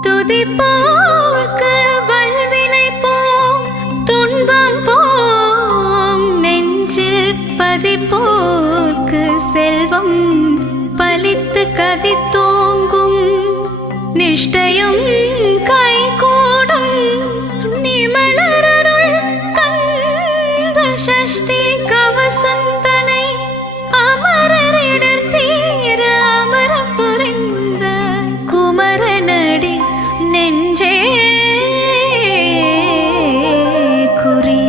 துதிப்போர்க்கு வல்வினை போம் துன்பம் போம் நெஞ்சில் பதிப்போர்க்கு செல்வம் பலித்து கதித்தோங்கும் நிஷ்டையும் கைகூடும் நிமலரருள் கந்த சஷ்டி கவசந்தனை அமரரிடர் தீர அமர புரிந்த குமரனடி நெஞ்சே குறி.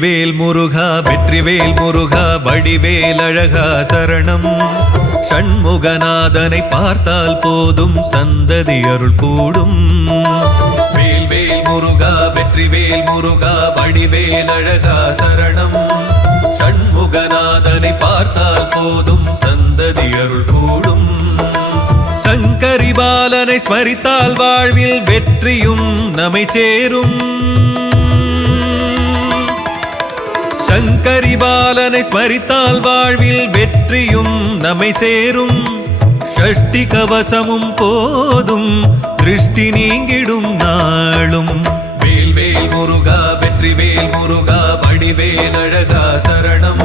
வேல்வேல் முருகா வெற்றிவேல் முருகா வடிவேல் அழகா சரணம். சண்முகநாதனை பார்த்தால் போதும் சந்ததி அருள் கூடும். வேல்வேல் முருகா வெற்றிவேல் முருகா வடிவேல் அழகா சரணம். சண்முகநாதனை பார்த்தால் போதும் சந்ததி அருள் கூடும். சங்கரி பாலனை ஸ்மரித்தால் வாழ்வில் வெற்றியும் நம்மை சேரும். சங்கரி பாலனை ஸ்மரித்தால் வாழ்வில் வெற்றியும் நம்மை சேரும். ஷஷ்டி கவசமும் போதும் திருஷ்டி நீங்கிடும் நாளும். வேல்வேல் முருகா வெற்றிவேல் முருகா வடிவேல் அழகா சரணம்.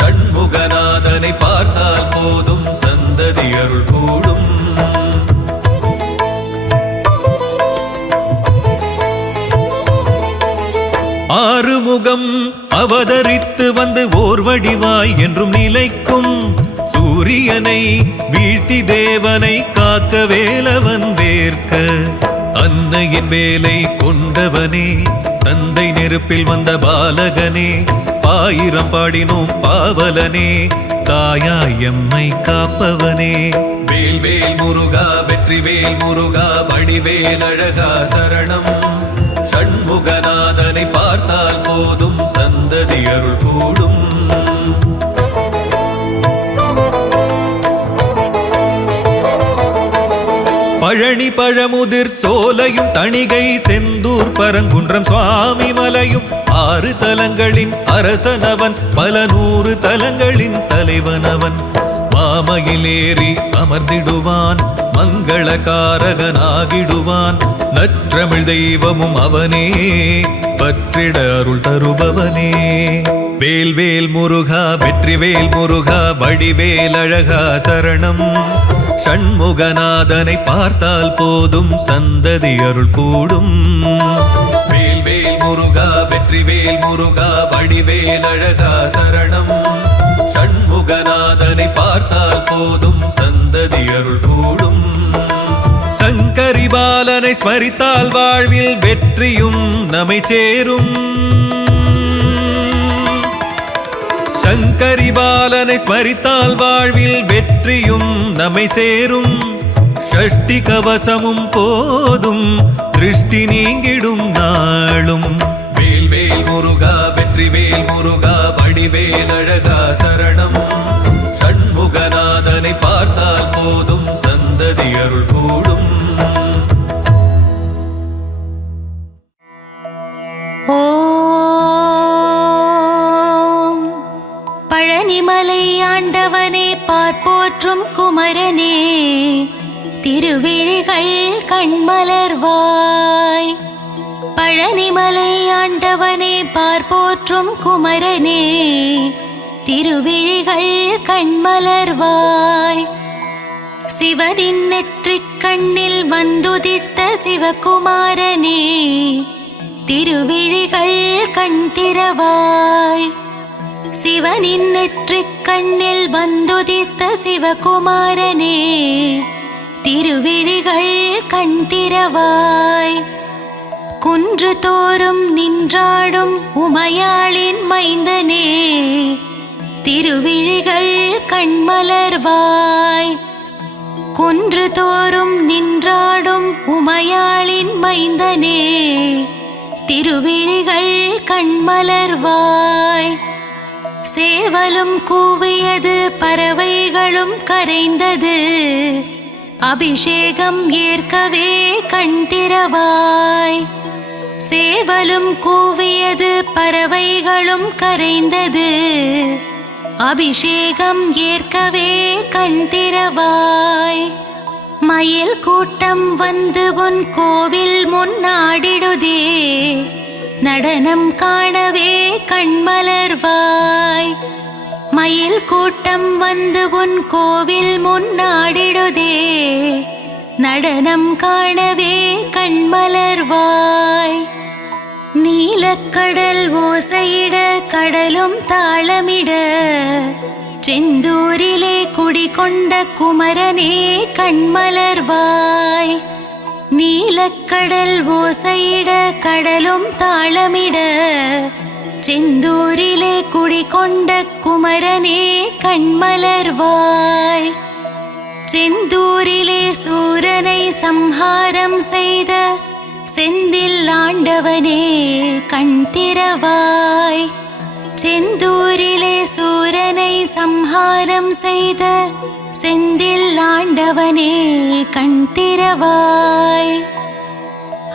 சண்முகநாதனை பார்த்தால் போதும் சந்ததி அருள் கூடும். ஆறுமுகம் அவதரித்து வந்து ஓர் வடிவாய் என்றும் நிலைக்கும். சூரியனை வீழ்த்தி தேவனை காக்க வேலவன் வேர்க்க. அன்னையின் வேலை கொண்டவனே தந்தை நெருப்பில் வந்த பாலகனே. பாயிரம் பாடினோம் பாவலனே தாயாய் எம்மை காப்பவனே. வேல்வேல் முருகா வெற்றிவேல் முருகா வடிவேல் அழகா சரணம். சண்முகநாதனை பார்த்தால் போதும் சந்ததி அருள் கூடும். பழனி பழமுதிர் சோலையும் தணிகை செந்தூர் பரங்குன்றம் சுவாமி மலையும் 6 தலங்களின் அரசனவன் பல 100 தலங்களின் தலைவனவன். மாமையிலேறி அமர்ந்திடுவான் மங்களகாரகனாகிடுவான். நற்றமிழ் தெய்வமும் அவனே பற்றிட அருள் தருபவனே. வேல்வேல் முருகா வெற்றிவேல் முருகா வடிவேல் அழகா சரணம். சண்முகநாதனை பார்த்தால் போதும் சந்ததி அருள் கூடும். வேல்வேல் முருகா வெற்றிவேல் முருகா வடிவேல் அழகா சரணம். சண்முகநாதனை பார்த்தால் போதும் சந்ததி அருள் கூடும். சங்கரி பாலனை ஸ்மரித்தால் வாழ்வில் வெற்றியும் நம்மை சேரும். சங்கரி பாலனை ஸ்மரித்தால் வாழ்வில் வெற்றியும் நம்மை சேரும். ஷஷ்டி கவசமும் போதும் திருஷ்டி நீங்கிடும் நாளும். வேல்வேல் முருகா வெற்றிவேல் முருகா வடிவேல் அழகா சரணம். சண்முகநாதனை பார்த்தால் போதும் சந்ததி அருள் கூடும். ஓம் பழனிமலை ஆண்டவனே பார்ப்போற்றும் குமரனே திருவிழிகள் கண்மலர்வாய். பழனிமலை ஆண்டவனே பார்ப்போற்றும் குமரனே திருவிழிகள் கண்மலர்வாய். சிவனின் நெற்றிக் கண்ணில் வந்துதித்த சிவகுமாரனே திருவிழிகள் கண் திறவாய். சிவனின் நெற்றிக் கண்ணில் வந்துதித்த சிவகுமாரனே திருவிழிகள் கண் திறவாய். குன்று தோறும் நின்றாடும் உமையாளின் மைந்தனே திருவிழிகள் கண்மலர்வாய். குன்று தோறும் நின்றாடும் உமையாளின் மைந்தனே திருவிழிகள் கண்மலர்வாய். சேவலும் கூவியது பறவைகளும் கரைந்தது அபிஷேகம் ஏற்கவே கண் திறவாய். சேவலும் கூவியது பறவைகளும் கரைந்தது அபிஷேகம் ஏற்கவே கண் திறவாய். மயில் கூட்டம் வந்து உன் கோவில் முன்னாடிடுதே நடனம் காணவே கண்மலர்வாய். மயில் கூட்டம் வந்து உன் கோவில் முன்னாடிடுதே நடனம் காணவே கண்மலர்வாய். நீலக்கடல் ஓசையிட கடலும் தாளமிட செந்தூரிலே குடிகொண்ட குமரனே கண்மலர்வாய். நீலக்கடல் ஓசையிட கடலும் தாளமிட செந்தூரிலே குடிகொண்ட குமரனே கண்மலர்வாய். செந்தூரிலே சூரனை சம்ஹாரம் செய்த செந்தில் ஆண்டவனே கண் திறவாய். செந்தூரிலே சூரனை சம்ஹாரம் செய்த செந்தில் ஆண்டவனே கண் திறவாய்.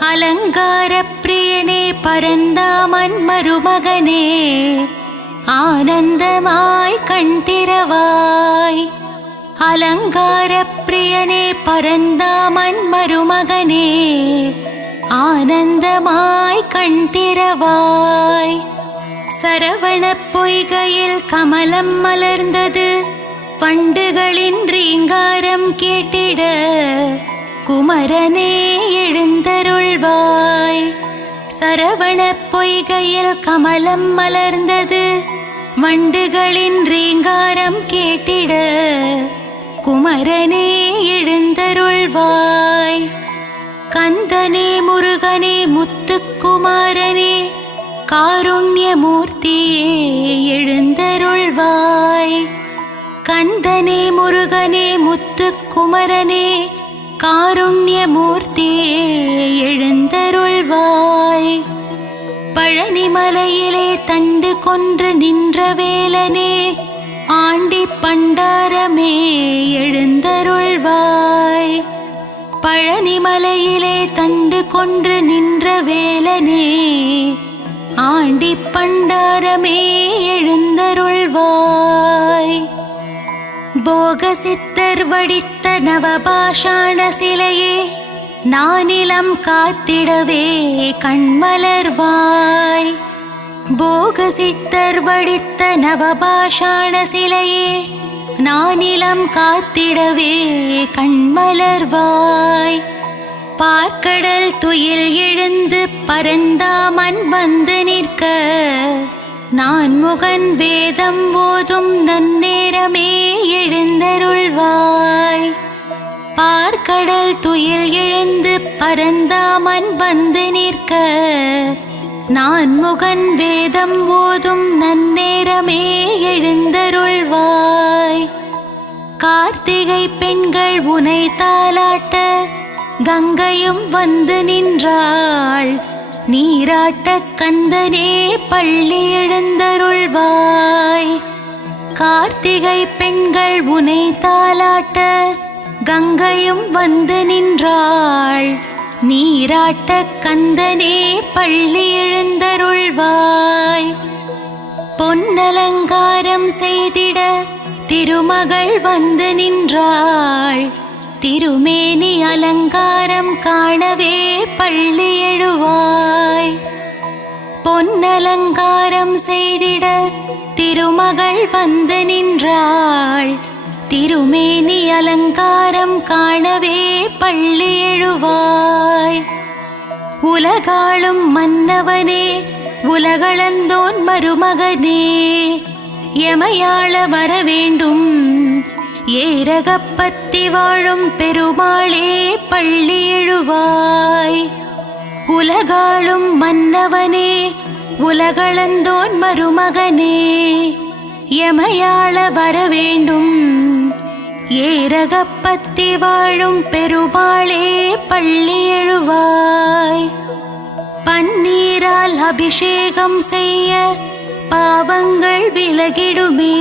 அலங்கார பிரியனே பரந்தாமன் மருமகனே ஆனந்தமாய் கண் திறவாய். அலங்கார பிரியனே பரந்தாமன் மருமகனே ஆனந்தமாய் கண் திறவாய். சரவண பொய்கையில் கமலம் மலர்ந்தது வண்டுகளின் ரீங்காரம் கேட்டிட குமரனே எழுந்தருள்வாய். சரவண பொய்கையில் கமலம் மலர்ந்தது வண்டுகளின் ரீங்காரம் கேட்டிட குமரனே எழுந்தருள்வாய். கந்தனே முருகனே முத்துக்குமாரனே காருண்யமூர்த்தியே எழுந்தருள்வாய். கந்தனே முருகனே முத்துக்குமரனே காருண்யமூர்த்தியே எழுந்தருள்வாய். பழனிமலையிலே தண்டு கொன்று நின்ற வேலனே ஆண்டி பண்டாரமே எழுந்தருள்வாய். பழனிமலையிலே தண்டு கொன்று நின்ற வேலனே ஆண்டி பண்டாரமே எழுந்தருள்வாய். போகசித்தர் வடித்த நவபாஷாண சிலையே நானிலம் காத்திடவே கண்மலர்வாய். போகசித்தர் வடித்த நவபாஷாண சிலையே நானிலம் காத்திடவே கண்மலர்வாய். பார்க்கடல் துயில் எழுந்து பரந்தாமன் வந்து நிற்க நான் முகன் வேதம் ஓதும் நன்னேரமே எழுந்தருள்வாய். பார்க்கடல் துயில் எழுந்து பரந்தாமன் வந்து நிற்க நான் முகன் வேதம் ஓதும் நன்னேரமே எழுந்தருள்வாய். கார்த்திகை பெண்கள் உனை தாலாட்ட கங்கையும் வந்து நின்றாள். நீராட்ட கந்தனே பள்ளி எழுந்தருள்வாய். கார்த்திகை பெண்கள் உனை தாலாட்ட கங்கையும் வந்து நின்றாள். நீராட்ட கந்தனே பள்ளி எழுந்தருள்வாய். பொன்னலங்காரம் செய்திட திருமகள் வந்து நின்றாள். திருமேனி அலங்காரம் காணவே பள்ளி எழுவாய். பொன்னலங்காரம் செய்திட திருமகள் வந்து நின்றாள். திருமேனி அலங்காரம் காணவே பள்ளி எழுவாய். உலகாளும் மன்னவனே உலகளந்தோன் மருமகனே எமையாள வர வேண்டும். ஏரகப்பத்தி வாழும் பெருமாளே பள்ளி எழுவாய். உலகாளும் மன்னவனே உலகளந்தோன் மருமகனே எமையாள வர வேண்டும். ஏரகப்பத்தி வாழும் பெருமாளே பள்ளி எழுவாய். பன்னீரால் அபிஷேகம் செய்ய பாவங்கள் விலகிடுமே.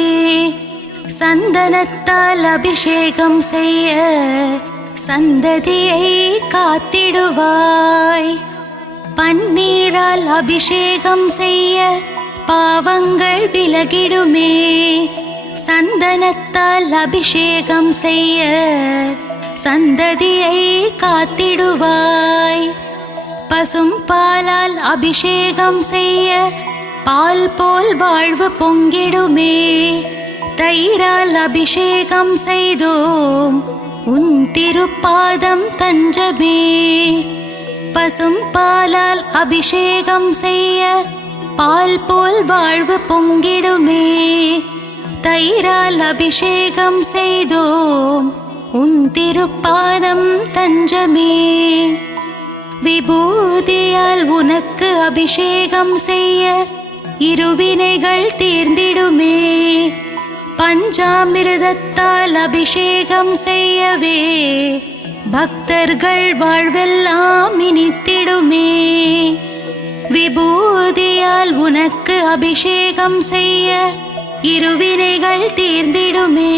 சந்தனத்தால் அபிஷேகம் செய்ய சந்ததியை காத்திடுவாய். பன்னீரால் அபிஷேகம் செய்ய பாவங்கள் விலகிடுமே. சந்தனத்தால் அபிஷேகம் செய்ய சந்ததியை காத்திடுவாய். பசும் பாலால் அபிஷேகம் செய்ய பால் போல் வாழ்வு பொங்கிடுமே. தயிரால் அபிஷேகம் செய்தோம் உன் திருப்பாதம் தஞ்சமே. பசும் பாலால் அபிஷேகம் செய்ய பால் போல் வாழ்வு பொங்கிடுமே. தயிரால் அபிஷேகம் செய்தோம் உன் திருப்பாதம் தஞ்சமே. விபூதியால் உனக்கு அபிஷேகம் செய்ய இருவினைகள் தீர்ந்திடுமே. பஞ்சாமிர்தத்தால் அபிஷேகம் செய்யவே பக்தர்கள் வாழ்வெல்லாம் இனித்திடுமே. விபூதியால் உனக்கு அபிஷேகம் செய்ய இருவினைகள் தீர்ந்திடுமே.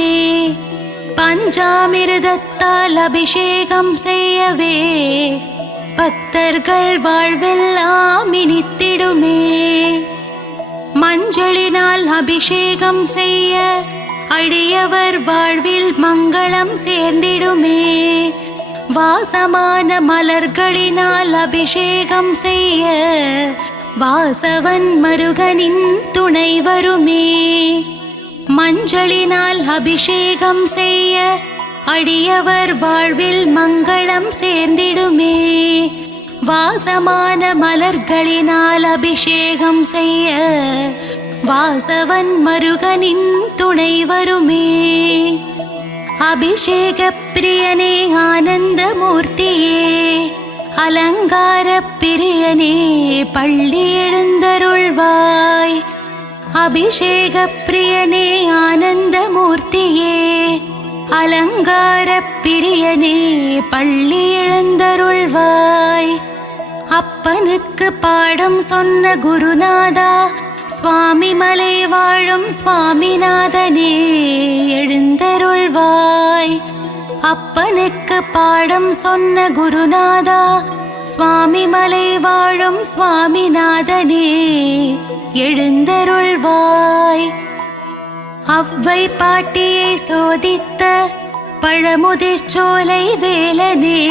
பஞ்சாமிர்தத்தால் அபிஷேகம் செய்யவே பக்தர்கள் வாழ்வெல்லாம் இனித்திடுமே. மஞ்சளினால் அபிஷேகம் செய்ய அடியவர் வாழ்வில் மங்களம் சேர்ந்திடுமே. வாசமான மலர்களினால் அபிஷேகம் செய்ய வாசவன் மருகனின் துணை வருமே. மஞ்சளினால் அபிஷேகம் செய்ய அடியவர் வாழ்வில் மங்களம் சேர்ந்திடுமே. வாசமான மலர்களினால் அபிஷேகம் செய்ய வாசவன் மருகனின் துணை வருமே. அபிஷேக பிரியனே ஆனந்த மூர்த்தியே, அலங்கார பிரியனே பள்ளி எழுந்தருள்வாய். அபிஷேக பிரியனே ஆனந்த மூர்த்தியே, அலங்கார பிரியனே பள்ளி எழுந்தருள்வாய். அப்பனுக்கு பாடம் சொன்ன குருநாதா, சுவாமி மலை வாழும் சுவாமிநாதனே எழுந்தருள்வாய். அப்பனுக்கு பாடம் சொன்ன குருநாதா, சுவாமி மலை வாழும் சுவாமிநாதனே எழுந்தருள்வாய். அவ்வை பாட்டியை சோதித்த பழமுதிர்ச்சோலை வேலனே,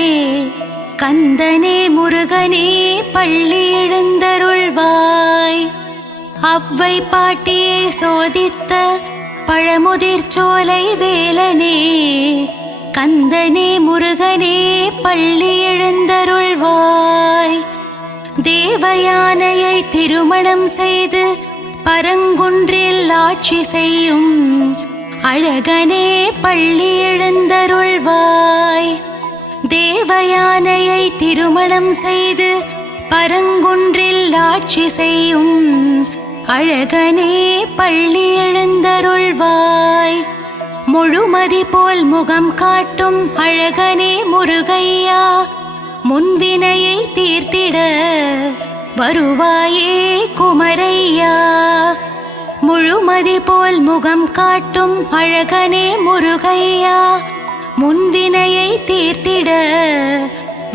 கந்தனே முருகனே பள்ளி எழுந்தருள்வாய். அவ்வை பாட்டியை சோதித்த பழமுதிர்ச்சோலை வேலனே, கந்தனே முருகனே பள்ளி எழுந்தருள்வாய். தேவயானையை திருமணம் செய்து பரங்குன்றில் ஆட்சி செய்யும் அழகனே பள்ளி எழுந்தருள்வாய். தேவயானையை திருமணம் செய்து பரங்குன்றில் ஆட்சி செய்யும் அழகனே பள்ளி எழுந்தருள்வாய். முழுமதி போல் முகம் காட்டும் அழகனே முருகையா, முன்வினையை தீர்த்திட வருவாயே குமரையா. முழுமதி போல் முகம் காட்டும் அழகனே முருகையா, முன்வினையை தீர்த்திட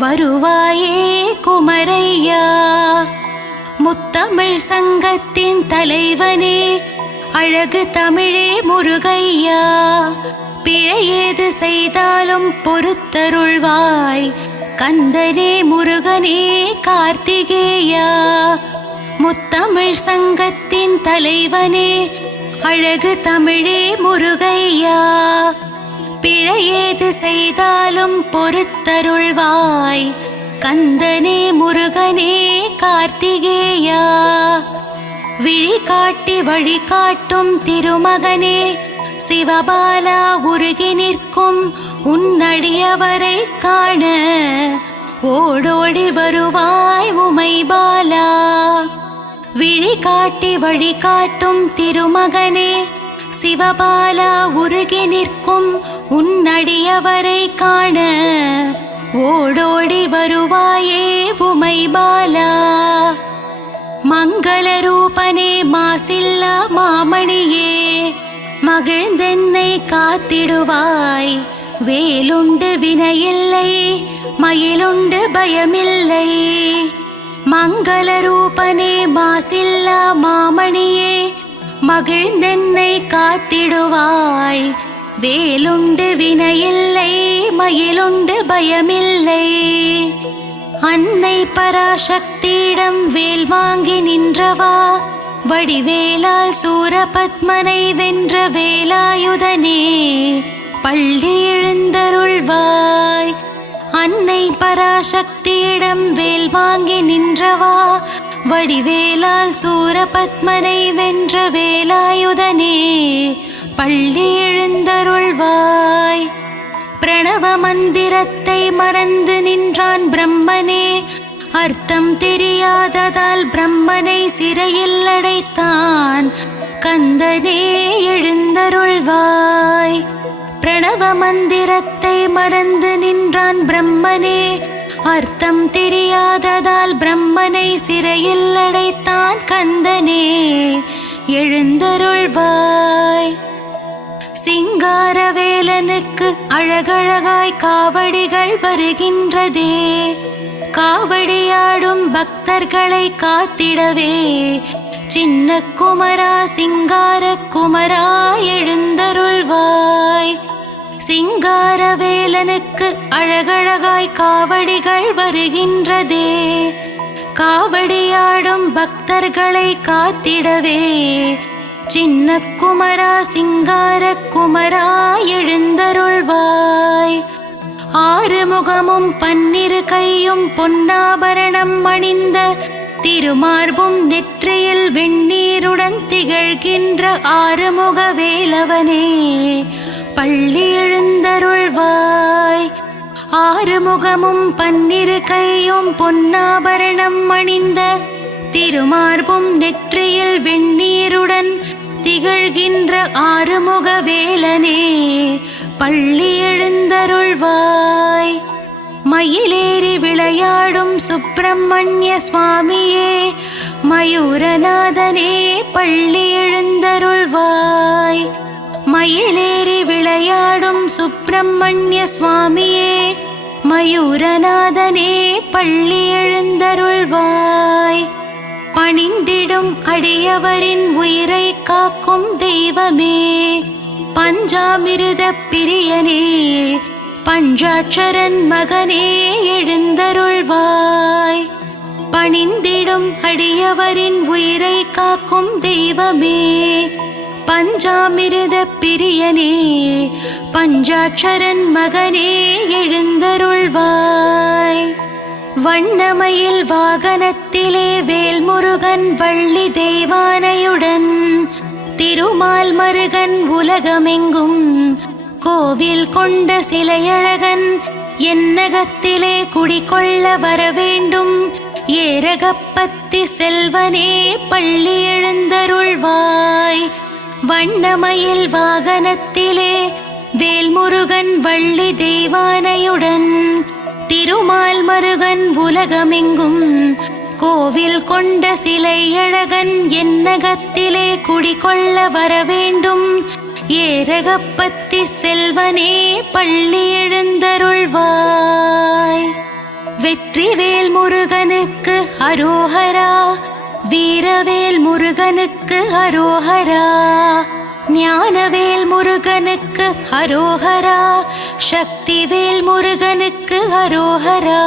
வருவாயே குமரையா. முத்தமிழ் சங்கத்தின் தலைவனே, அழகு தமிழே முருகையா, பிழையேது செய்தாலும் பொறுத்தருள்வாய் கந்தனே முருகனே கார்த்திகேயா. முத்தமிழ் சங்கத்தின் தலைவனே, அழகு தமிழே முருகையா, பிழையேது செய்தாலும் பொறுத்தருள்வாய் கந்தனே முருகனே கார்த்திகேயா. விழி காட்டி வழி காட்டும் திருமகனே, சிவபாலா உருகி நிற்கும் உன்னடியவரை காண ஓடோடி வருவாய் உமைபாலா. விழி காட்டி வழி காட்டும் திருமகனே, சிவபாலா உருகி நிற்கும் உன்னடியவரை காண ஓடோடி வருவாயே உமைபாலா. மங்கள ரூபனே மாசில்லா மாமணியே, மகிழ்ந்தென்னை காத்திடுவாய். வேலுண்டு வினையில்லை, மயிலுண்டு பயமில்லை. மங்கள ரூபனே மாசில்லா மாமணியே, மகிழ்ந்தென்னை காத்திடுவாய். வேலுண்டு வினையில்லை, மயிலுண்டு பயமில்லை. அன்னை பராசக்தியிடம் வேல் வாங்கி நின்றவா, வடிவேலால் சூரபத்மனை வென்ற வேலாயுதனே பள்ளி எழுந்தருள்வாய். அன்னை பராசக்தியிடம் வேல் வாங்கி நின்றவா, வடிவேலால் சூரபத்மனை வென்ற வேலாயுதனே பள்ளி எழுந்தருள்வாய். பிரணவ மந்திரத்தை மறந்து நின்றான் பிரம்மனே, அர்த்தம் தெரியாததால் பிரம்மனை சிறையில் அடைத்தான். கந்தனே எழுந்தருள்வாய். பிரணவ மந்திரத்தை மறந்து நின்றான் பிரம்மனே. அர்த்தம் தெரியாததால் பிரம்மனை சிறையில் அடைத்தான். கந்தனே எழுந்தருள்வாய். சிங்காரவேலனுக்கு அழகழகாய் காவடிகள் வருகின்றதே. காவடியாடும் பக்தர்களை காத்திடவே சின்ன குமரா சிங்கார குமரா எழுந்தருள்வாய். சிங்காரவேலனுக்கு அழகழகாய் காவடிகள் வருகின்றதே. காவடியாடும் பக்தர்களை காத்திடவே சின்ன குமரா சிங்கார குமரா எழுந்தருள்வாய். ஆறுமுகமும் பன்னிரு கையும் பொன்னாபரணம் அணிந்த திருமார்பும் நெற்றியில் வெண்ணீருடன் திகழ்கின்ற ஆறுமுக வேலவனே பள்ளி எழுந்தருள்வாய். ஆறுமுகமும் பன்னிரு கையும் பொன்னாபரணம் அணிந்த திருமார்பும் நெற்றியில் வெண்ணீருடன் திகழ்கின்ற ஆறுமுக வேலனே பள்ளி எழுந்தருள்வாய். மயிலேறி விளையாடும் சுப்பிரமணிய சுவாமியே மயூரநாதனே பள்ளி எழுந்தருள்வாய். மயிலேறி விளையாடும் சுப்பிரமணிய சுவாமியே மயூரநாதனே பள்ளி எழுந்தருள்வாய். பணிந்திடும் அடியவரின் உயிரை காக்கும் தெய்வமே பஞ்சாமிருத பிரியனே பஞ்சாட்சரன் மகனே எழுந்தருள்வாய். பணிந்திடும் அடியவரின் உயிரை காக்கும் தெய்வமே பஞ்சாமிருத பிரியனே பஞ்சாட்சரன் மகனே எழுந்தருள்வாய். வண்ணமயில் வாகனத்திலே வேல்முருகன் வள்ளி தெய்வானையுடன் திருமால் மருகன் உலகமெங்கும் கோவில் கொண்ட சிலையழகன் என்னகத்திலே குடிகொள்ள வரவேண்டும். ஏரகப்பத்தி செல்வனே பள்ளி எழுந்தருள்வாய். வண்ணமயில் வாகனத்திலே வேல்முருகன் வள்ளி தெய்வானையுடன் திருமால் மருகன் உலகமெங்கும் கோவில் கொண்ட சிலையழகன் என்னகத்திலே குடிகொள்ள வரவேண்டும். ஏரகப்பத்தி செல்வனே பள்ளி எழுந்தருள்வாய். வெற்றிவேல் முருகனுக்கு அரோஹரா. வீரவேல் முருகனுக்கு அரோஹரா. ஞானவேல் முருகனுக்கு அரோஹரா. சக்திவேல் முருகனுக்கு அரோஹரா.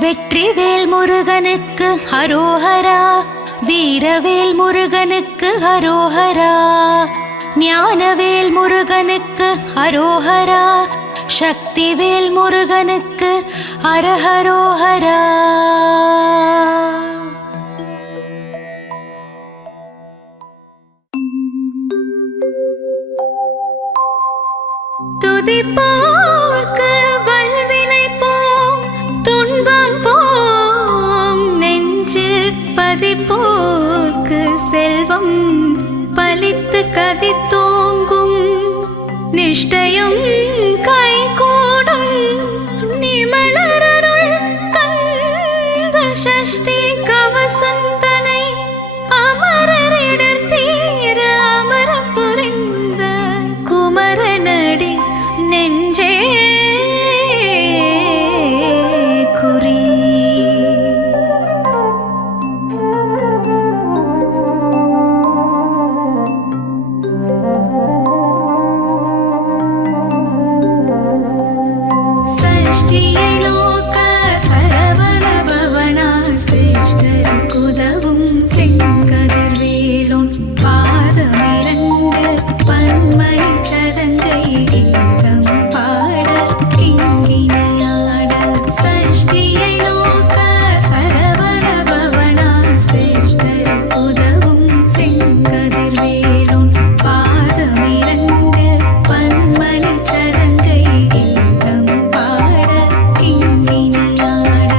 வெற்றிவேல் முருகனுக்கு அரோஹரா. வீரவேல் முருகனுக்கு அரோஹரா. ஞானவேல் முருகனுக்கு அரோஹரா. சக்திவேல் முருகனுக்கு அரஹரோஹரா. துதிப்போர்க்கு வல்வினை போம் துன்பம் போம். நெஞ்சில் பதிப்போர்க்கு செல்வம் பலித்து கதித்தோங்கும். நிஷ்டயம் கைகூடும் நிமலரருள் கந்த சஷ்டி கவசந்தனை அமரரிடர் தீர அமரம் புரிந்த குமரனடி நெஞ்சே குறி. சஷ்டியலோக சரவண பவனார் சிருஷ்டர் குதவும் செங்கதிர்வேலோன் பாதமிரண்டு பன்மணி சதங்கை கீதம் பாட கிங்கினியாட. சஷ்டியலோக சரவண பவனார் சிருஷ்டர் குதவும் செங்கதிர்வேலோன் பாதமிரண்டு பன்மணி சதங்கை கீதம் பாட கிங்கினியாட.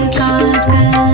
வேல் காக்க காக்க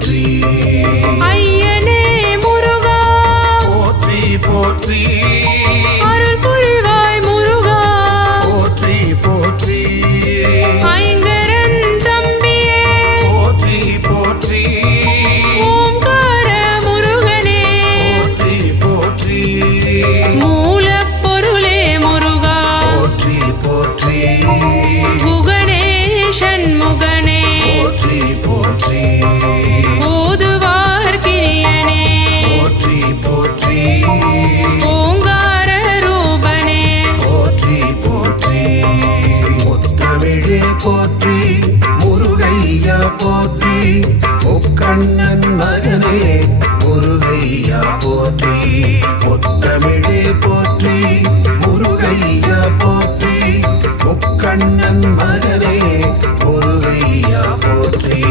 போற்றி ஐயனே முருகா போற்றி போற்றி அருள் புரிவாய் முருகா போற்றி போற்றி ஐங்கரன் தம்பியே போற்றி போற்றி ஓங்கார முருகனே போற்றி போற்றி மூலப்பொருளே முருகா போற்றி போற்றி குகனே சண்முகனே போற்றி போற்றி ஓதுவார் கிரியனே போற்றி போற்றி ஓங்கார ரூபனே போற்றி போற்றி முத்தமிழே போற்றி முருகையா போற்றி முக்கண்ணன் மகனே முருகையா போற்றி முத்தமிழே போற்றி முருகையா போற்றி முக்கண்ணன் மகனே முருகையா போற்றி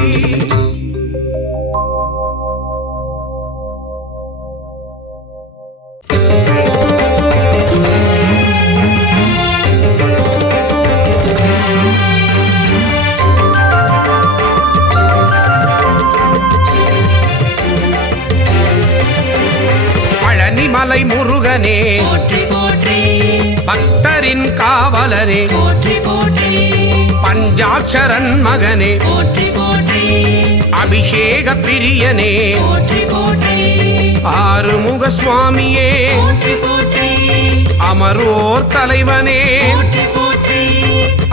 பழனிமலை முருகனே போற்றி போற்றி பக்தரின் காவலனே போற்றி போற்றி பஞ்சாட்சரன் மகனே போற்றி போற்றி அபிஷேக பிரியனே போற்றி போற்றி ஆறுமுக சுவாமியே போற்றி போற்றி அமரோர் தலைவனே போற்றி போற்றி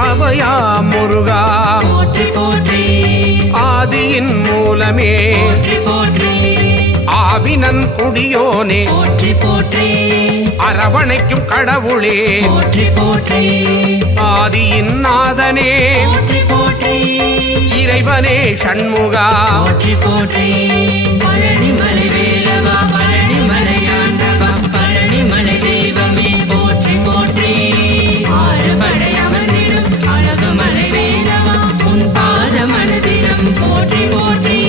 அபயா முருகா போற்றி போற்றி ஆதியின் மூலமே போற்றி போற்றி ஆவினன் குடியோனே போற்றி போற்றி அரவணைக்கும் கடவுளே போற்றி போற்றி ஆதியின் நாதனே போற்றி போற்றி இறைவனே சண்முகா போற்றி போற்றி பழனிமலை வேலவா பழனிமலை ஆண்டவா பழனிமலை தெய்வமே போற்றி போற்றி ஆறுபடை அமர்ந்திடும் அழகுமலை வேலவா உன் பாத மனதிடம் போற்றி போற்றி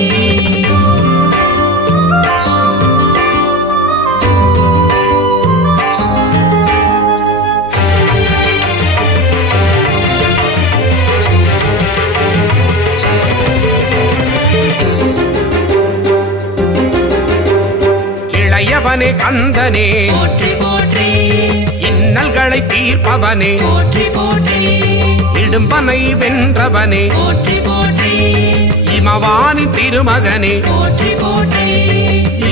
இளையவனே கந்தனே போற்றி போற்றி இன்னல்களை தீர்ப்பவனே போற்றி போற்றி இடும்பனை வென்றவனே போற்றி போற்றி இமவானி திருமகனே போற்றி போற்றி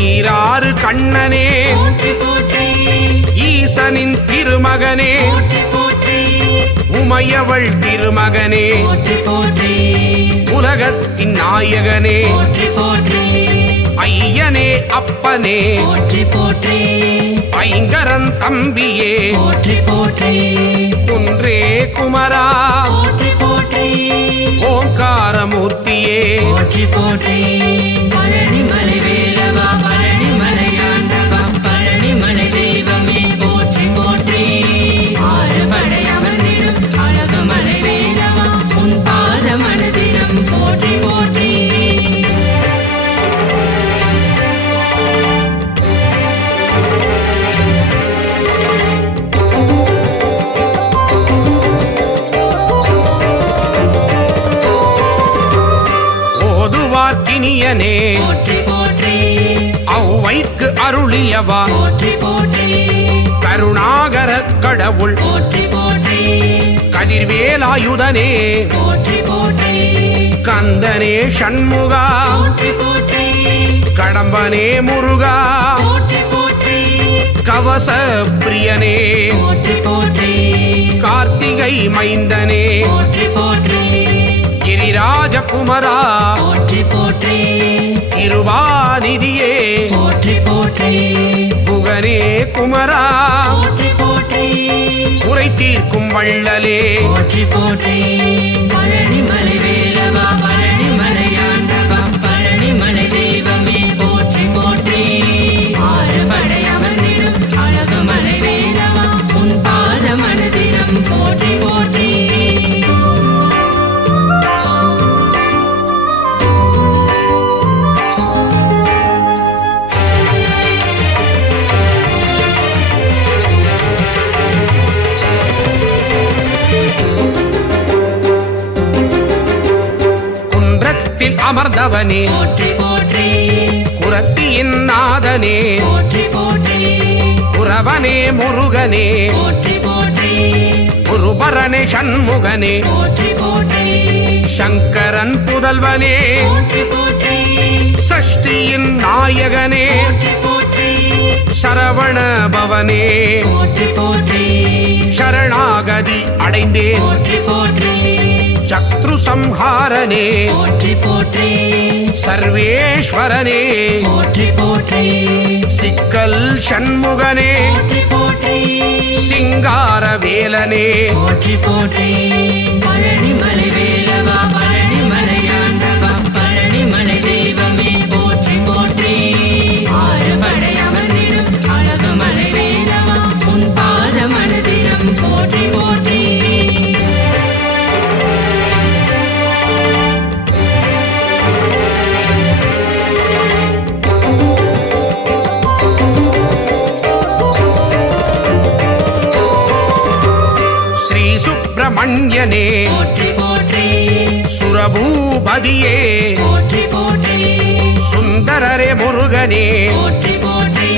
ஈராறு கண்ணனே போற்றி போற்றி ஈசனின் திருமகனே போற்றி போற்றி உமையவள் திருமகனே போற்றி போற்றி உலகத்தின் நாயகனே போற்றி போற்றி ஐயனே அப்பனே போற்றி போற்றி ஐங்கரன் தம்பியே போற்றி போற்றி குன்றே குமரா போற்றி போற்றி ஓங்காரமூர்த்தியே போற்றி போற்றி பழனிமலை வேலவா பழனிமலை ஆண்டவா பழனிமலை தெய்வமே போற்றி போற்றி ஆறுபடை அமர்ந்திடும் அழகுமலை வேலவா உன் பாத மனதிடம் போற்றி போற்றி ஓதுவார்க்கினியனே போற்றி போற்றி ஔவைக்கு அருளியவா போற்றி போற்றி கருணாகரக் கடவுள் போற்றி போற்றி கதிர்வேலாயுதனே போற்றி போற்றி கந்தனே சண்முகா போற்றி போற்றி கடம்பனே முருகா போற்றி போற்றி கவச பிரியனே போற்றி போற்றி கார்த்திகை மைந்தனே போற்றி போற்றி கிரிராஜகுமரா போற்றி போற்றி திருவாநிதியே போற்றி போற்றி புகனே குமரா போற்றி போற்றி குறை தீர்க்கும் வள்ளலே போற்றி போற்றி பழனிமலை வேலவா பழனிமலை ஆண்டவா பழனிமலை தெய்வமே போற்றி போற்றி ஆறுபடை அமர்ந்திடும் அழகுமலை வேலவா உன் பாத மனதிடம் போற்றி போற்றி அமர்ந்தவனே போற்றி போற்றி நாதனே போற்றி போற்றி குரவனே முருகனே போற்றி போற்றி குருபரனே சண்முகனே போற்றி போற்றி சங்கரன் புதல்வனே போற்றி போற்றி சஷ்டியின் நாயகனே போற்றி போற்றி சரவண பவனே போற்றி போற்றி சரணாகதி அடைந்தேன் போற்றி போற்றி சத்ரு சம்ஹாரனே போற்றி போற்றி சர்வேஸ்வரனே போற்றி போற்றி சிக்கல் சண்முகனே போற்றி போற்றி சிங்கார வேலனே போற்றி போற்றி பழனிமலை வேலவா பழனிமலையாண்டவா பழனிமலை தெய்வமே போற்றி போற்றி ஆறுபடை அமர்ந்திடும் அழகுமலை வேலவா உன் பாத மனதினம் போற்றி போற்றி ஸ்ரீ சுப்பிரமணியனே போற்றி போற்றி சுரபூபதியே போற்றி போற்றி சுந்தரரே முருகனே போற்றி போற்றி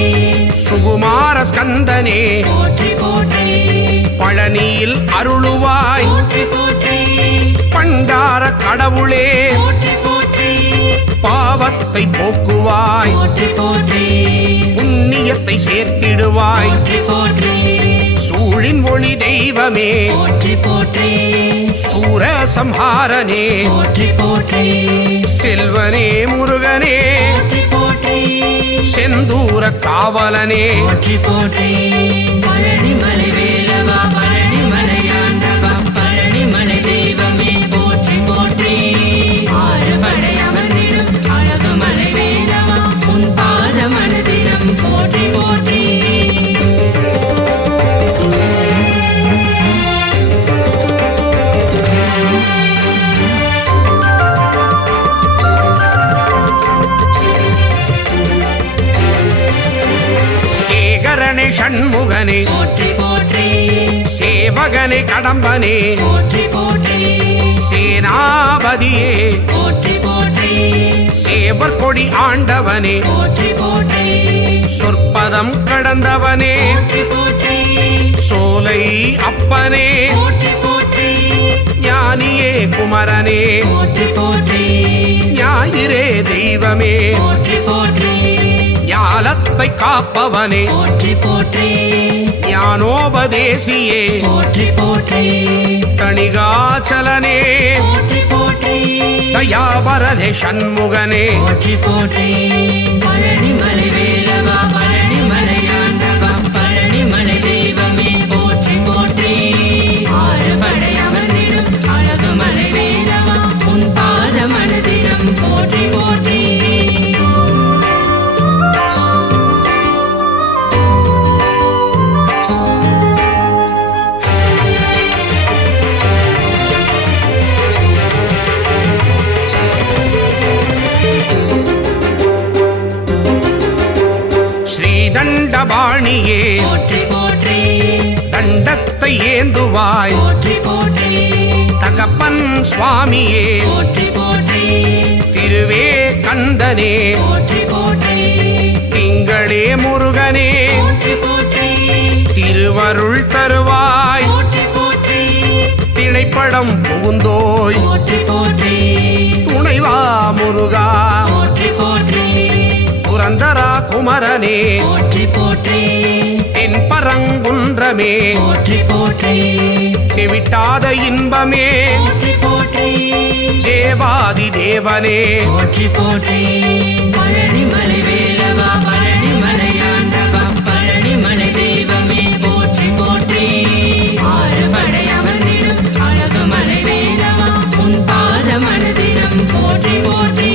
சுகுமார ஸ்கந்தனே போற்றி போற்றி பழனியில் அருளுவாய் போற்றி போற்றி பண்டார கடவுளே போற்றி போற்றி பாவத்தை போக்குவாய் போற்றி போற்றி புண்ணியத்தை சேர்த்திடுவாய் போற்றி போற்றி சூழின் ஒளி தெய்வமே போற்றி போற்றி சூர சம்ஹாரனே போற்றி போற்றி செல்வனே முருகனே போற்றி போற்றி செந்தூர காவலனே போற்றி போற்றி பழனிமலை வேலவா பழனிமலையாண்டவா பழனிமலை தெய்வமே போற்றி போற்றி ஆறுபடை அமர்ந்திடும் அழகுமலை வேலவா உன் பாத மனதினம் போற்றி போற்றி சேகரனே சண்முகனே போற்றி போற்றி சேவகனே கடம்பனே போற்றி போற்றி சேனாபதியே போற்றி போற்றி சேவர் கொடி ஆண்டவனே போற்றி போற்றி சொற்பதம் கடந்தவனே போற்றி போற்றி சோலை அப்பனே போற்றி போற்றி ஞானியே குமரனே போற்றி போற்றி ஞாயிறே தெய்வமே போற்றி போற்றி ஞாலத்தை காப்பவனே போற்றி போற்றி ஞானோபதேசியே போற்றி போற்றி தணிகாச்சலனே போற்றி போற்றி தயாபரனே சண்முகனே போற்றி போற்றி பழனிமலை வேலவா பழனிமலையாண்டவா பழனிமலை தெய்வமே போற்றி போற்றி ஆறுபடை அமர்ந்திடும் அழகுமலை வேலவா உன் பாத மனதினம் போற்றி போற்றி ஸ்ரீதண்டபாணியே போற்றி போற்றி தண்டத்தை ஏந்துவாய் போற்றி போற்றி தகப்பன் சுவாமியே போற்றி போற்றி திருவே கந்தனே போற்றி போற்றி திங்களே முருகனே போற்றி போற்றி திருவருள் தருவாய் போற்றி போற்றி திணைப்படம் புகுந்தோய் போற்றி போற்றி துணைவா முருகா போற்றி போற்றி புரந்தரா குமரனே போற்றி போற்றி தென்பரங்குன்றமே போற்றி போற்றி தெவிட்டாத இன்பமே போற்றி போற்றி தேவாதி தேவனே போற்றி போற்றி பழனிமலை வேலவா பழனிமலையாண்டவா பழனிமலை தெய்வமே போற்றி போற்றி ஆறுபடை அமர்ந்திடும் அழகுமலை வேலவா உன் பாத மனதினம் போற்றி போற்றி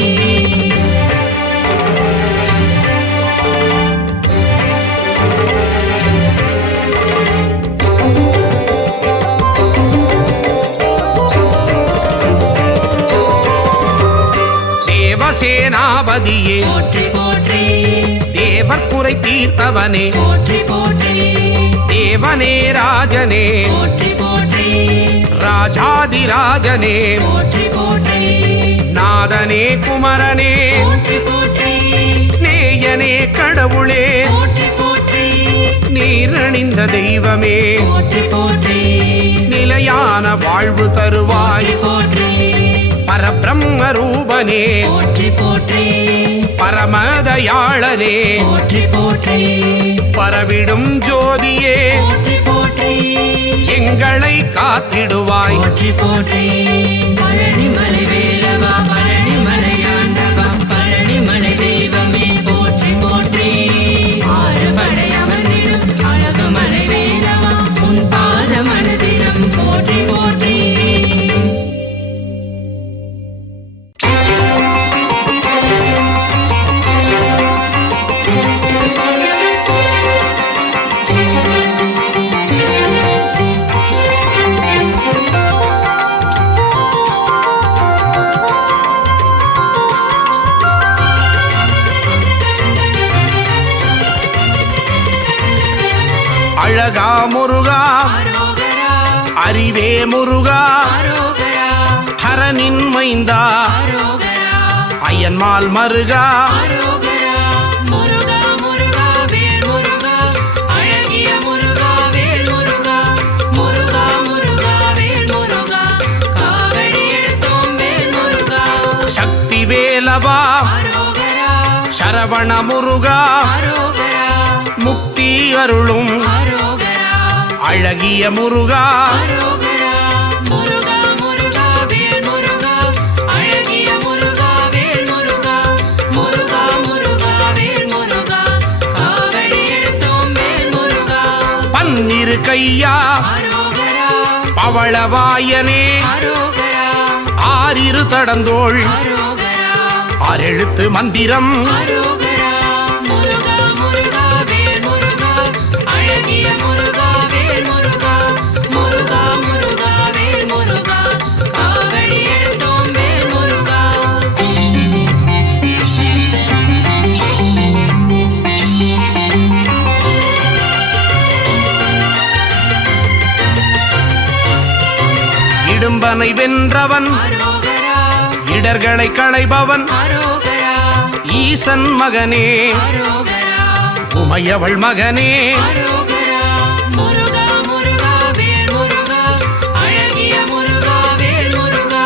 தேவசேனாபதியே போற்றி போற்றி தேவர் குறை தீர்த்தவனே போற்றி போற்றி தேவனே ராஜனே போற்றி போற்றி ராஜாதிராஜனே போற்றி போற்றி நாதனே குமரனே போற்றி போற்றி நேயனே கடவுளே வேலணிந்த தெய்வமே போற்றி போற்றி நிலையான வாழ்வு தருவாய் போற்றி பரபிரம்ம ரூபனே போற்றி போற்றி பரமதயாளனே போற்றி போற்றி பரவிடும் ஜோதியே போற்றி போற்றி எங்களை காத்திடுவாய் போற்றி போற்றி பழனிமலை வேலவா பழனிமலை ஆண்டவா பழனிமலை தெய்வமே போற்றி போற்றி ஆறுபடை அமர்ந்திடும் அழகுமலை வேலவா உன் பாத மனதினம் போற்றி போற்றி அழகா முருகா அரோகரா அறிவே முருகா அரோகரா ஹரனின் மைந்தா அரோகரா ஐயன்மால் மருகா அரோகரா முருகா முருகா வேல் முருகா அழகிய முருகா வேல் முருகா முருகா முருகா வேல் முருகா காவடி எடுத்தோம் வேல் முருகா சக்தி வேலவா அரோகரா சரவண முருகா அரோகரா முக்தி அருளும் அரோகரா அழகிய முருகா அரோகரா முருகா முருகா வேல் முருகா அழகிய முருகா வேல் முருகா முருகா முருகா வேல் முருகா காவடி எடுத்தோம் வேல் முருகா பன்னிரு கையா அரோகரா பவளவாயனே அரோகரா ஆறிரு தடந்தோள் அரோகரா ஆறெழுத்து மந்திரம் அரோகரா முருகா முருகா வேல் முருகா அழகிய முருகா வேல் முருகா முருகா முருகா வேல் முருகா காவடி எடுத்தோம் வேல் முருகா இடும்பனை வென்றவன் அரோகரா இடர்களை களைபவன் அரோகரா ஈசன் மகனே அரோகரா உமையவள் மகனே அரோகரா முருகா முருகா வேல் முருகா அழகிய முருகா வேல் முருகா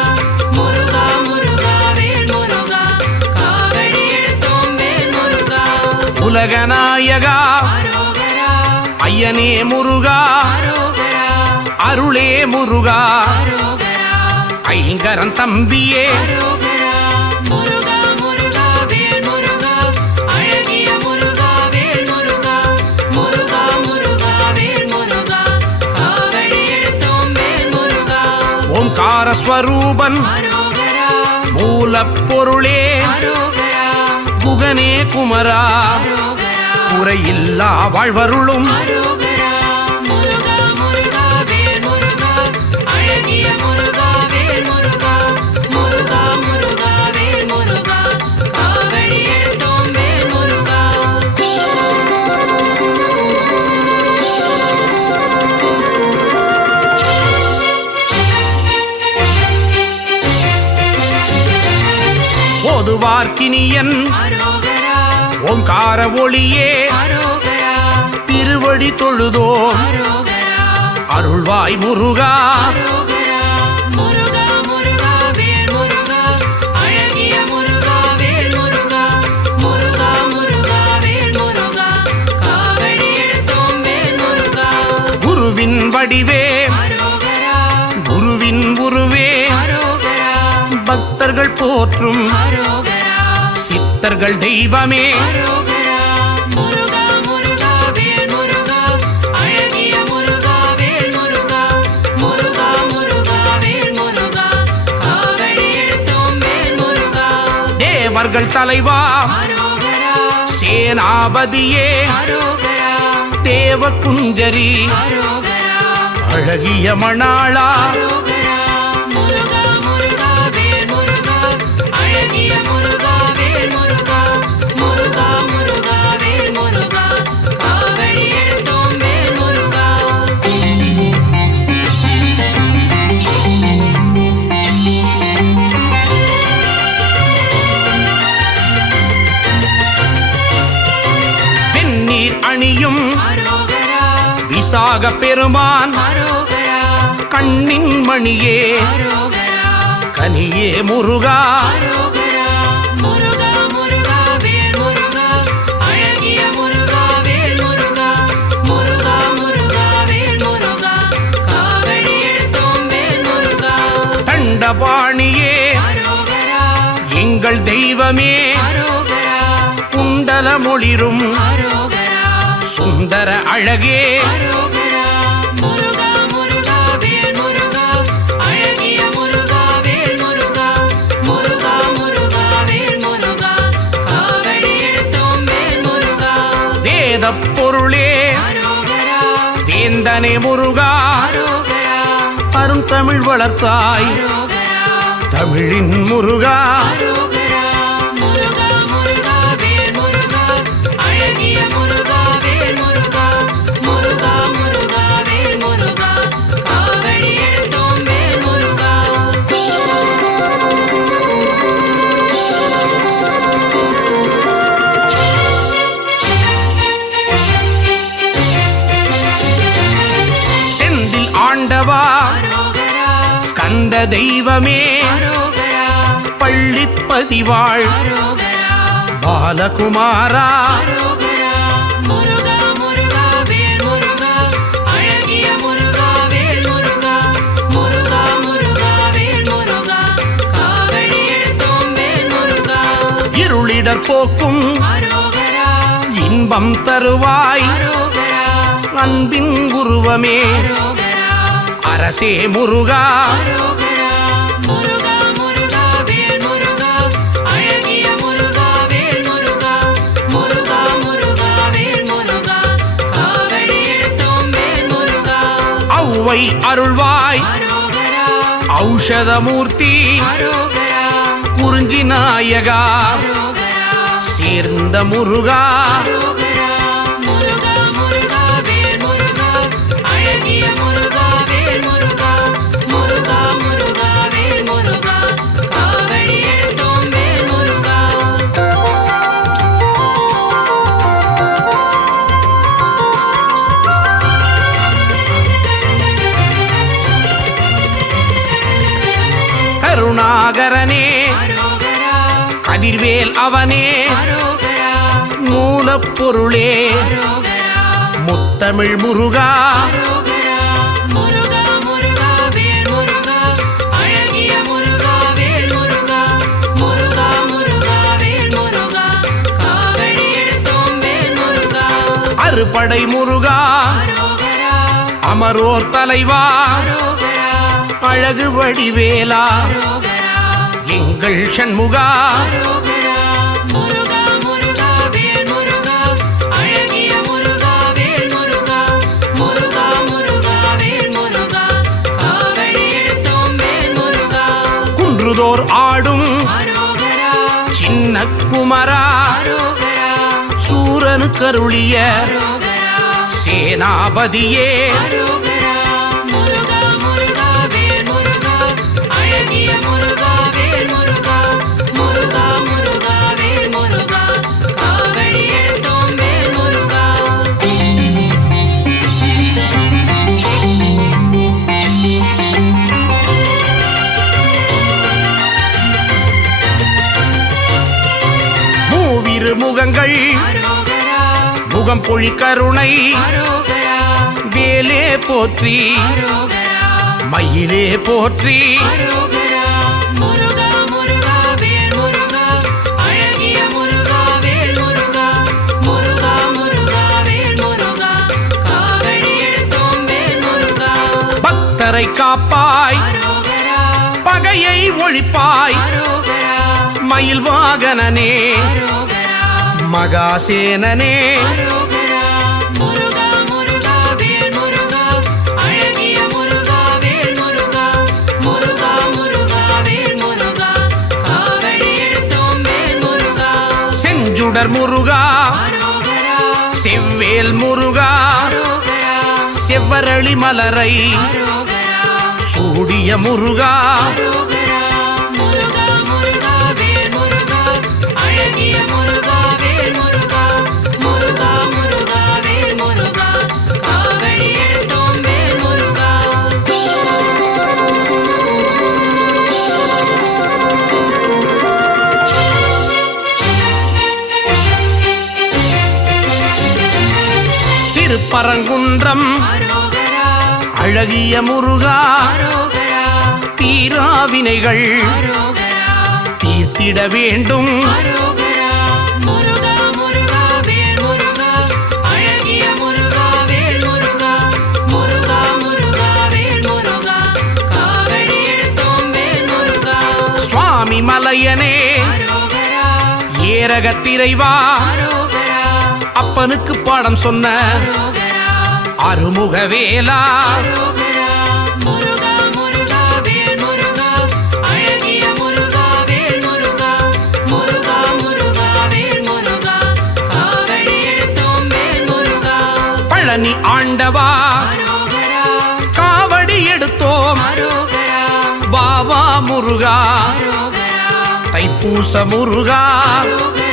முருகா முருகா வேல் முருகா காவடி எடுத்தோம் வேல் முருகா உலகநாயகா அரோகரா ஐயனே முருகா அரோகரா அருளே முருகா அரோகரா ஐங்கரன் தம்பியே அரோகரா முருகா முருகா வேல் முருகா அழகிய முருகா வேல் முருகா முருகா முருகா வேல் முருகா காவடி எடுத்தோம் வேல் முருகா ஓம்கார ஸ்வரூபன் அரோகரா மூலப்பொருளே அரோகரா குகனே குமரா அரோகரா குறையில்லா வாழ்வருளும் அரோகரா முருகா முருகா வேல் முருகா அழகிய முருகா வேல் முருகா முருகா முருகா வேல் முருகா காவடி எடுத்தோம் வேல் முருகா ஓதுவார்க்கினியன் அரோகரா ஓம்கார ஒளியே அரோகரா திருவடி தொழுதோம் அரோகரா அருள்வாய் முருகா அரோகரா முருகா முருகா வேல் முருகா அழகிய முருகா வேல் முருகா முருகா முருகா வேல் முருகா காவடி எடுத்தோம் வேல் முருகா குருவின் வடிவே அரோகரா குருவின் உருவே அரோகரா பக்தர்கள் போற்றும் அரோகரா சித்தர்கள் தெய்வமே அரோகரா முருகா முருகா வேல் முருகா அழகிய முருகா வேல் முருகா முருகா முருகா வேல் முருகா காவடி எடுத்தோம் வேல் முருகா தேவர்கள் தலைவா அரோகரா சேனாபதியே அரோகரா தேவ குஞ்சரி அரோகரா அழகிய மணாளா அரோகரா முருகா முருகா வேல் முருகா அழகிய முருகா வேல் முருகா முருகா முருகா வேல் முருகா காவடி எடுத்தோம் வேல் முருகா வெந்நீர் அணியும் அரோகரா விசாக பெருமான் அரோகரா கண்ணின் மணியே அரோகரா கனியே முருகா அரோகரா முருகா முருகா வேல் முருகா அழகிய முருகா வேல் முருகா முருகா முருகா வேல் முருகா காவடி எடுத்தோம் வேல் முருகா தண்டபாணியே அரோகரா எங்கள் தெய்வமே அரோகரா குண்டலமொளிரும் அரோகரா சுந்தர அழகே அரோகரா முருகா முருகா வேல் முருகா அழகிய முருகா வேல் முருகா முருகா முருகா வேல் முருகா காவடி எடுத்தோம் வேல் முருகா வேத பொருளே அரோகரா வேந்தனே முருகா அரோகரா அருந்தமிழ் வளர்த்தாய் அரோகரா தமிழின் முருகா அரோகரா முருகா முருகா வேல் முருகா அழகிய முருகா வேல் முருகா முருகா முருகா வேல் முருகா காவடி எடுத்தோம் வேல் முருகா செந்தில் ஆண்டவா அரோகரா ஸ்கந்த தெய்வமே அரோகரா பள்ளிப்பதிவாள் அரோகரா பாலகுமாரா அரோகரா முருகா முருகா வேல் முருகா அழகிய முருகா வேல் முருகா முருகா முருகா வேல் முருகா காவடி எடுத்தோம் வேல் முருகா இருளிடர் போக்கும் அரோகரா இன்பம் தருவாய் அரோகரா அன்பின் உருவமே அரோகரா அரசே முருகா அரோகரா முருகா முருகா வேல் முருகா அழகிய முருகா வேல் முருகா முருகா முருகா வேல் முருகா காவடி எடுத்தோம் வேல் முருகா ஔவை அருள்வாய் அரோகரா ஔஷதமூர்த்தி அரோகரா குறிஞ்சி நாயகா அரோகரா சேர்ந்த முருகா அரோகரா முருகா முருகா வேல் முருகா அழகிய முருகா வேல் முருகா முருகா முருகா வேல் முருகா காவடி எடுத்தோம் வேல் முருகா கருணாகரனே அரோகரா கதிர்வேல் அவனே அரோகரா மூலப்பொருளே அரோகரா முத்தமிழ் முருகா அரோகரா முருகா முருகா வேல் முருகா அழகிய முருகா வேல் முருகா முருகா முருகா வேல் முருகா காவடி எடுத்தோம் வேல் முருகா அறுபடை முருகா அரோகரா அமரோர் தலைவா அரோகரா அழகு வடிவேலா அரோகரா எங்கள் சண்முகா அரோகரா முருகா முருகா வேல் முருகா அழகிய முருகா வேல் முருகா முருகா முருகா வேல் முருகா காவடி எடுத்தோம் வேல் முருகா குன்றுதோர் ஆடும் அரோகரா சின்ன குமரா அரோகரா சூரனு கருளிய அரோகரா சேனாபதியே அரோகரா முருகா முருகா வேல் முருகா அழகிய முருகா வேல் முருகா முருகா முருகா வேல் முருகா காவடி எடுத்தோம் வேல் முருகா மூவிரு முகங்கள் அரோகரா முகம் பொழி கருணை அரோகரா வேலே போற்றி அரோகரா மயிலே போற்றி அரோகரா முருகா முருகா வேல் முருகா அழகிய முருகா வேல் முருகா முருகா முருகா வேல் முருகா காவடி எடுத்தோம் வேல் முருகா பக்தரை காப்பாய் அரோகரா பகையை ஒழிப்பாய் அரோகரா மயில் வாகனனே அரோகரா மகாசேனனே அரோகரா முருகா முருகா வேல் முருகா அழகிய முருகா வேல் முருகா முருகா முருகா வேல் முருகா காவடி எடுத்தோம் வேல் முருகா செஞ்சுடர் முருகா அரோகரா செவ்வேல் முருகா அரோகரா செவ்வரளி மலரை அரோகரா சூடிய முருகா அரோகரா முருகா முருகா வேல் முருகா அழகிய முருகா வேல் முருகா முருகா முருகா வேல் முருகா காவடி திருப்பரங்குன்றம் அரோகரா அழகிய முருகா அரோகரா தீராவினைகள் அரோகரா தீர்த்திட வேண்டும் அரோகரா முருகா முருகா வேல் முருகா அழகிய முருகா வேல் முருகா முருகா முருகா வேல் முருகா காவடி எடுத்தோம் வேல் முருகா சுவாமி மலையனே அரோகரா ஏரகத்திரைவா அரோகரா அப்பனுக்கு பாடம் சொன்ன அரோகரா அருமுகவேலா அரோகரா முருகா முருகா வேல் முருகா அழகிய முருகா வேல் முருகா முருகா முருகா வேல் முருகா காவடி எடுத்தோம் வேல் முருகா பழனி ஆண்டவா அரோகரா காவடி எடுத்தோம் அரோகரா வாவா முருகா அரோகரா தைப்பூச முருகா அரோகரா